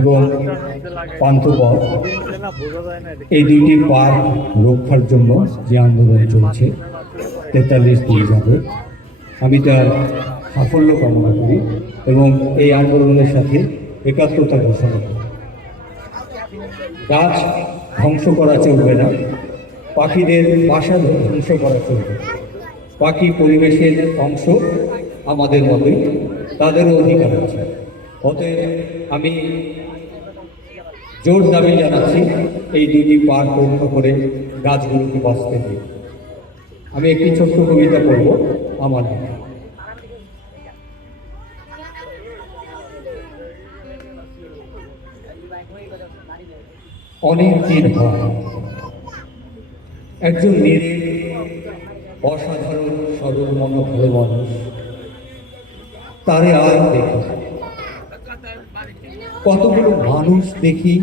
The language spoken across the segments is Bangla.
এবং পান্থপথ, এই দুইটি পার্ক রক্ষার জন্য যে আন্দোলন চলছে 43 দিন যাবে, আমি তার সাফল্য কামনা করি এবং এই আন্দোলনের সাথে একাত্মতা ঘোষণা করি। গাছ ধ্বংস করা চলবে না, পাখিদের বাসা ধ্বংস করা চলবে। পাখি পরিবেশের অংশ, আমাদের মতোই, তাদেরও অধিকার আছে। অতএব আমি জোর দাবি জানাচ্ছি এই দুটি পার্ক রক্ষা করে গাছগুলোকে বাঁচতে দিই। আমি একটি ছোট্ট কবিতা পড়ব আমার লেখা। অনেক দিন হয় একজন নিরেট অসাধারণ সরল মনোভাব মানুষ, তারে আর দেখি। কতগুলো মানুষ দেখি,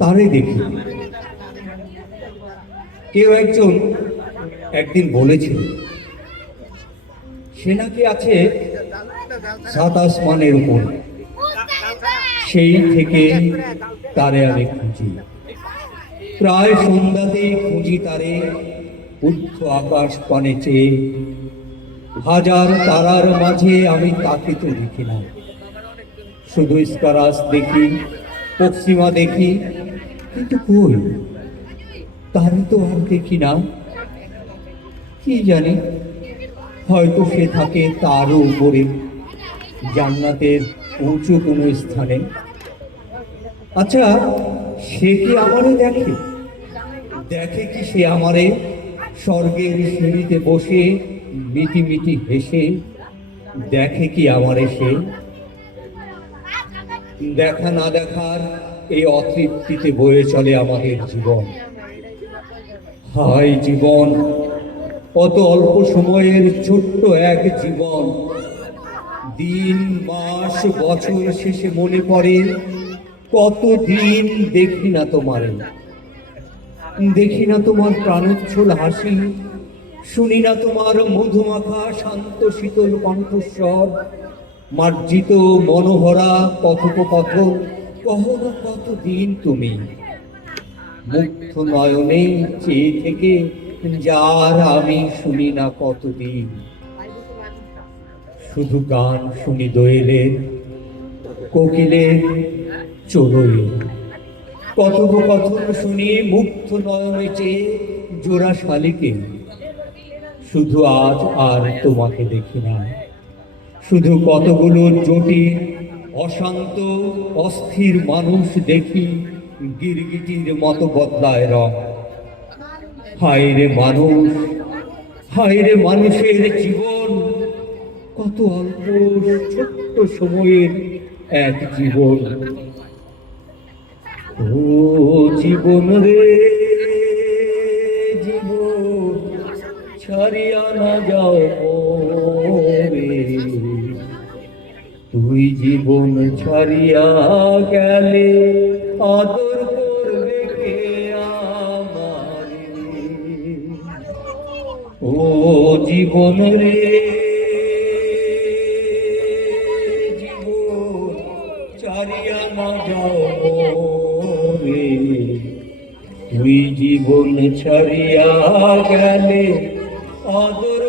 তারে দেখি। কেউ একজন একদিন বলেছিল সে নাকি আছে 7 আসমানের উপর। সেই থেকে তারে আমি খুঁজি, প্রায় সন্ধ্যাতেই খুঁজি তারে ঊর্ধ্ব আকাশ পানে চেয়ে। হাজার তারার মাঝে আমি তাকে তো দেখি না, শুধু স্কারাস দেখি, পশ্চিমা দেখি, কিন্তু কই তারে তো আর দেখি না। কি জানি, হয়তো সে থাকে তারও উপরে, জান্নাতের উঁচু কোনো স্থানে। আচ্ছা, সে কি আমারে দেখে? দেখে কি সে আমারে স্বর্গের সিঁড়িতে বসে মিটি মিটি হেসে? দেখে কি আমারে সে? দেখা না দেখার এই অতৃপ্তিতে বয়ে চলে আমাদের জীবন। হায় জীবন, কত অল্প সময়ের ছোট্ট এক জীবন। দিন মাস বছর শেষে মনে পড়ে কতদিন দেখি না তোমারে। দেখি না তোমার প্রাণোচ্ছল হাসি, শুনি না তোমার মধুমাখা শান্ত শীতল কণ্ঠস্বর, মার্জিত মনোহরা কথোপকথন। কহো না কতদিন তুমি মুগ্ধ নয়নে চেয়ে থেকে, যার আমি শুনি না কতদিন। শুধু গান শুনি দোয়েলের, কোকিলের চড়ুই, কথোপকথন শুনি মুগ্ধ নয়নে চেয়ে জোড়া শালিকে। শুধু আজ আর তোমাকে দেখি না, শুধু কতগুলো জটিল অশান্ত অস্থির মানুষ দেখি, গিরগিটির মতো বদলায় রং। হায় রে মানুষ, হায় রে মানুষের জীবন, কত অল্প ছোট্ট সময়ের এক জীবন। ও জীবন রে জীবন, ছাড়িয়া না যাও রে। তুই জীবন ছাড়িয়া গেলে আদর করবে কে আমার? ও জীবন রে জীবন, ছাড়িয়া না যাও রে। তুই জীবন ছাড়িয়া গেলে আদর